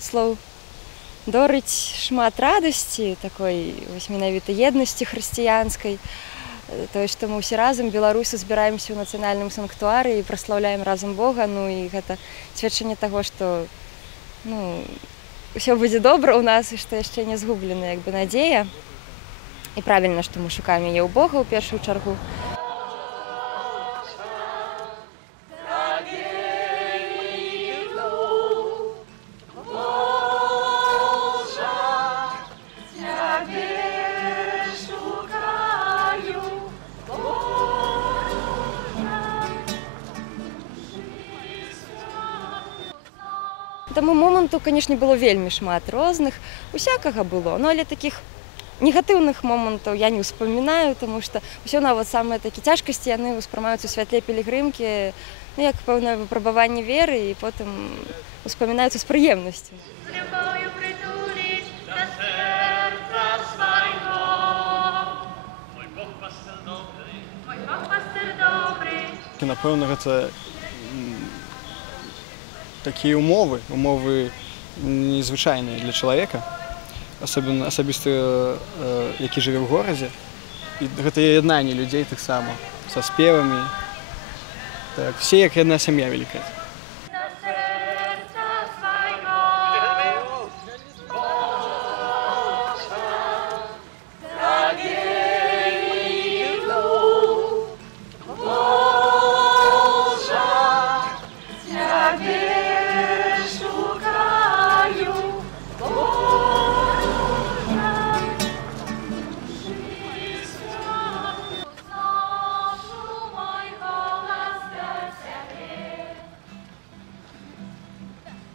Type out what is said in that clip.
Славуцлаў дорыць шмат радасці, такой менавіта еднасці хрысціянскай. Тое, што мы ўсе разам, беларусы, збіраемся ў нацыянальным санктуары і праслаўляем разам Бога, ну і гэта сведчанне таго, што ўсё будзе добра ў нас і што яшчэ не згублена надзея. І правільна, што мы шукаем яе ў Бога ў першую чаргу. Таму моманту, канешне, было вельмі шмат розных, усякага было, але такіх негатыўных момантаў я не ўспамінаю, таму што ўсё нават самыя такі цяжкасці яны ўспрымаюцца ў святле пілігрымкі, як пэўнае выпрабаванне веры і потым успамінаюцца з прыемнасцю. Напэўна, гэта такія умовы незвычайныя для чалавека, асабіста які жыве ў горадзе. І гэта яднанне людзей таксама са спевамі. Так, все як адна сям'я вялікая.